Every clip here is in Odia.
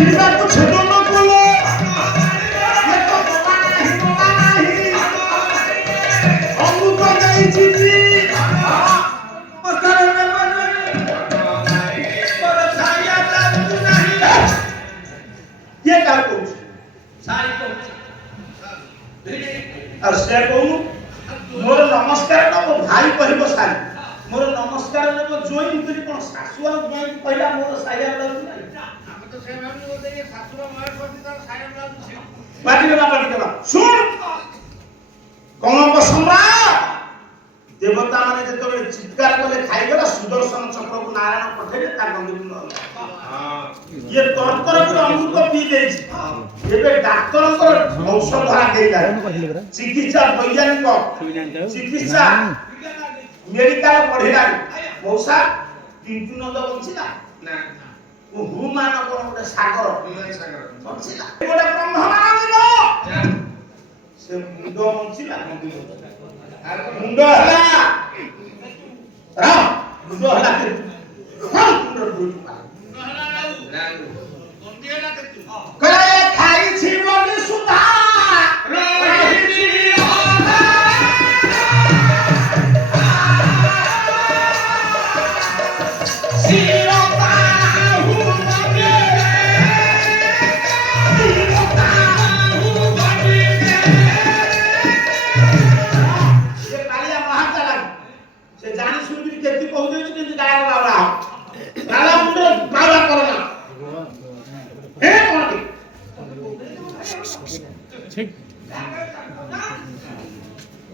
ଯିବାକୁ ଛେଦ ନ କଲେ ଅମୃତ ଯାଇଛି କିଏ କାହା କହୁଛି ଆଉ ସେ କହୁନୁ ମୋର ନମସ୍କାର ନା ମୋ ଭାଇ କହିବ ସାରି ମୋର ନମସ୍କାର ନେବ ଜୋଇ ଭିତରେ କଣ ଶାଶୁ ଆଉ ଜୋଇ କହିଲା ମୋର ସାଇଆ ଲାଗୁଛି ନାହିଁ ପାଟିଗଲା ଶୁଣ କଣକ ସମ୍ରାଟ ଦେବତା ମାନେ ଯେତେବେଳେ ଚିତ୍କାର କଲେ ଖାଇଗଲା ସୁଦର୍ଶନ ଚକ୍ରକୁ ନାରାୟଣ ପଠେଇଲେ ତା ଗନ୍ଧକୁ ଇଏ ତରତରରେ ଅମୃତ ପିଇ ଦେଇଛି ଏବେ ଡାକ୍ତରଙ୍କର ଔଷଧ ଆଗେଇଲା ଚିକିତ୍ସା ବୈଜ୍ଞାନିକ ଚିକିତ୍ସା ମେଡିକାଲ ବଢିଲାଣି ମଉସା ପିଣ୍ଟୁ ନନ୍ଦ ବଞ୍ଚିଲା ହୁ ମାନ କଣ ଗୋଟେ ସାଗର ବଞ୍ଚିଲା ଗୋଟେ ବ୍ରହ୍ମମାନନ୍ଦ ସେ ମୁଣ୍ଡ ବଞ୍ଚିଲା ମୁଣ୍ଡ ହେଲା ମୁଣ୍ଡ ହେଲା ଖାଇଛି ବୋଲି ସୁଧା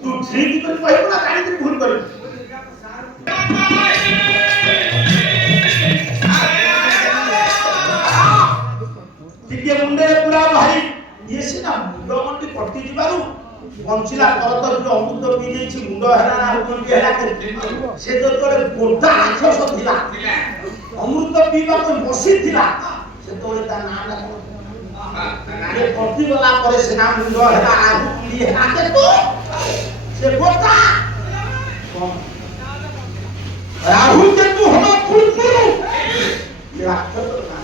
तू ठीक कर पाइबो ना काई तू भूल कर ठीक मुंडे पूरा भाई ये सिना मुंड मंडी कटि जिबारु बंचिला करत जो अमृत पी देछि मुंड हेला ना कोंडी हेला से जो तोरे गोटा राक्षस थिला अमृत पीबा को बसी थिला से तोरे ता नाम ला ये कटि वाला करे से नाम मुंड हेला आगु पीली हेला के तू से गोटा राहुल के तू हम फुलफुल ये राक्षस ना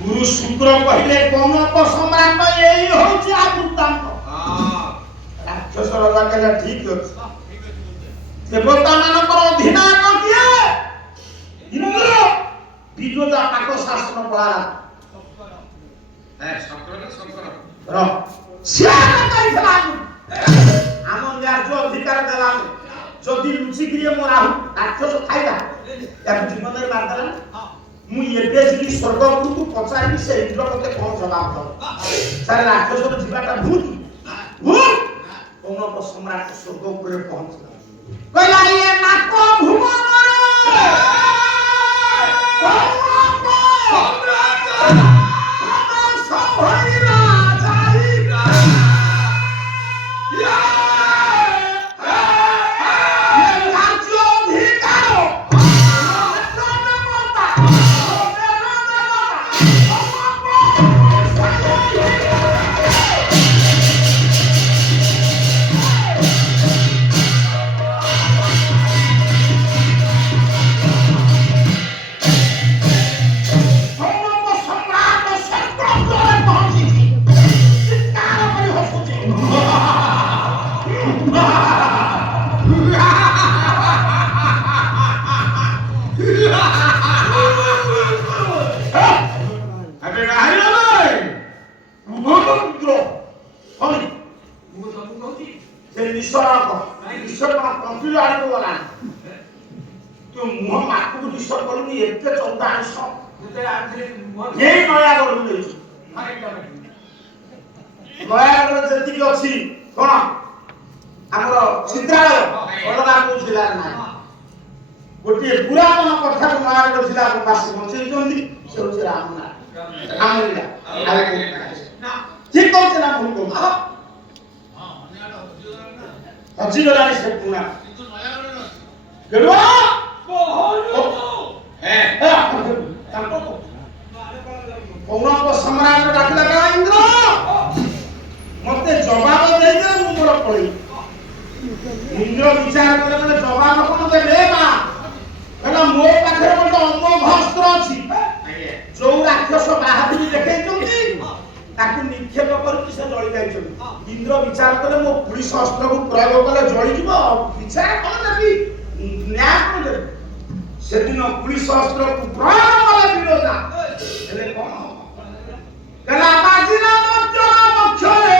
गुरु शुक्र कहले कौनक सम्राट यही होची आवृत्तांत राक्षस राजा कहले ठीक अछि देवता मानकर अधिनायक किए इंद्र विजोता पाक शासन पळा शंकर श्याम कइला हम राज्य अधिकार देला जदि लुचि क्रिया मोरा राक्षस खाइला या जीवन में मारदला मु एबे जी स्वर्ग को पचाई से इंद्र मते कोन जवाब दो सारे राक्षस को जीवाटा भूत कौनक सम्राट स्वर्ग ऊपर पहुंचला कहला ये नाको भूमा गोटे पुरातन कथा को नयागढ़ जिला को पास पहुंचे जोंदी से होचे रामना रामलीला ठीक कहते ना भूल को हां हजी गलानी से पुना गड़वा है ताको कौनक सम्राट डाकला का इंद्र मते जवाब दे दे मु मोर पड़ी इंद्र विचार करे जवाब कोन देबे बा कहला मो पाखरे गोटे अमोघ अस्त्र अछि ଯାଇଛନ୍ତି। ଇନ୍ଦ୍ର ବିଚାର କଲେ ମୋ ପୁଲିସ ଅସ୍ତ୍ରକୁ ପ୍ରୟୋଗ କଲେ ଜଳିଯିବ, ବିଚାର କଣ ଦେବି, ନ୍ୟାୟ କଣ ଦେବି? ସେଦିନ ପୁଲିସ ଅସ୍ତ୍ରକୁ ପ୍ରୟୋଗ କଲେ ବିରୋଧା, ହେଲେ କଣ କହିଲା ବାଜିଲା ମଞ୍ଚରେ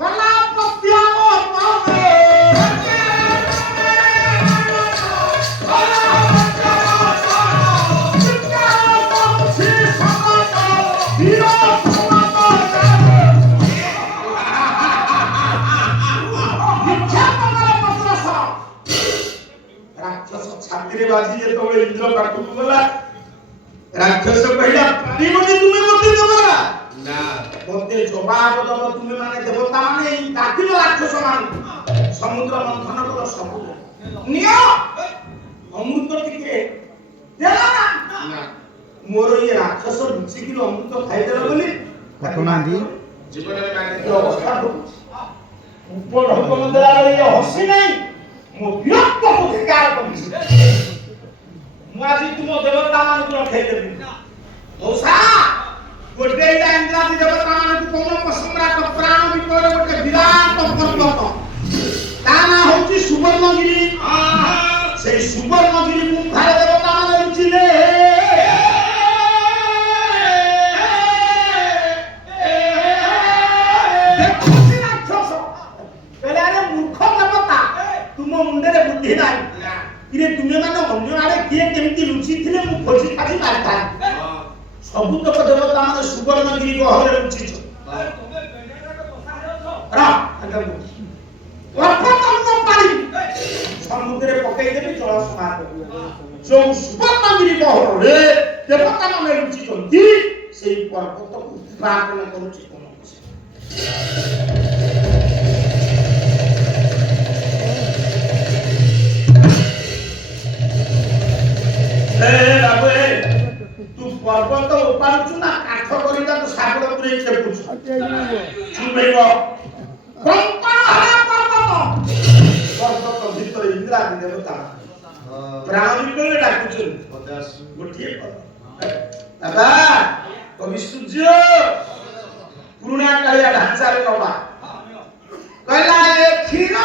ଗଲା ପ୍ରତ୍ୟାମ ପାଉନେ ବାଜି ଯେତେବେଳେ ଇନ୍ଦ୍ର ପାଖକୁ ଗଲା, ରାକ୍ଷସ କହିଲା ପାଣିବନି ତୁମେ ମତେ ଦେବରା ନା, ମତେ ଜବାବ ଦବ ତୁମେ ମାନେ ଦେବତା ମାନେ ଡାକିଲ ରାକ୍ଷସ ମାନଙ୍କୁ, ସମୁଦ୍ର ମନ୍ଥନ କର ସବୁ ନିଅ ଅମୃତ ଟିକେ ଦେଲା ନା, ମୋର ଏ ରାକ୍ଷସ ଲୁଚିକି ଅମୃତ ଖାଇଦେଲା ବୋଲି ଘଟଣାନ୍ତି ଜୀବନରେ ମାନେ ଅବସ୍ଥା ହଉଛି ଉପର ହୁକୁମ ଦେଲା ବେଳେ ଏ ହସି ନାହିଁ, ମୋ ବିରକ୍ତକୁ ଧିକାର କରୁଛି। ମୁଁ ଆଜି ତୁମ ଦେବତା ମାନଙ୍କୁ ରଖେଇଦେବି ମଉସା, ଗୋଟେ ଇନ୍ଦ୍ରାଦି ଦେବତା ମାନଙ୍କୁ କୌଣପ ସମ୍ରାଟ ପ୍ରାଣ ବିକଳରେ ଗୋଟେ ବିରାଟ ପର୍ବତ, ତା ନାଁ ହଉଛି ସୁବର୍ଣ୍ଣଗିରି। ସେଇ ସୁବର୍ଣ୍ଣଗିରି ଗୁମ୍ଫାରେ ଦେବତା ମାନେ ଲୁଚିଲେ। ଦେଖୁଛି ରାକ୍ଷସ କହିଲେ ଆରେ ମୂର୍ଖ ଦେବତା, ତୁମ ମୁଣ୍ଡରେ ବୁଦ୍ଧି ନାହିଁ କିରେ, ତୁମେ ମାନେ ଅନ୍ୟ ଆଡେ କିଏ କେମିତି ଲୁଚିଥିଲେ ମୁଁ ଖୋଜି ଖାଜି ମାରିଥାନ୍ତି। ସବୁତକ ଦେବତା ମାନେ ସୁବର୍ଣ୍ଣଗିରି ଗହରେ ଲୁଚିଛ। ସମୁଦ୍ରରେ ପକେଇଦେବି ଜଳ ସମାର କରିବି। ଯୋଉ ସୁବର୍ଣ୍ଣଗିରି ଗହରେ ଦେବତା ମାନେ ଲୁଚିଛନ୍ତି ସେଇ ପର୍ବତକୁ ଉତ୍ପାଦନ କରୁଛି କଣ? ତୁ ପର୍ବତ ଉପାଡୁଛୁ ନା କାଠ କରିଟା ତୁ ଶାବଳ ପୁରେଇ ଖେପୁଛୁ? ଚୁପେଇବ। ପର୍ବତ ଭିତରେ ଇନ୍ଦ୍ରାଦି ଦେବତା ପ୍ରାଣ ବିକଳରେ ଡାକୁଛନ୍ତି ଗୋଟିଏ ବାବା କବି ସୂର୍ଯ୍ୟ ପୁରୁଣା କାଳିଆ ଢାଞ୍ଚାରେ ନବା କହିଲା ଏ କ୍ଷୀର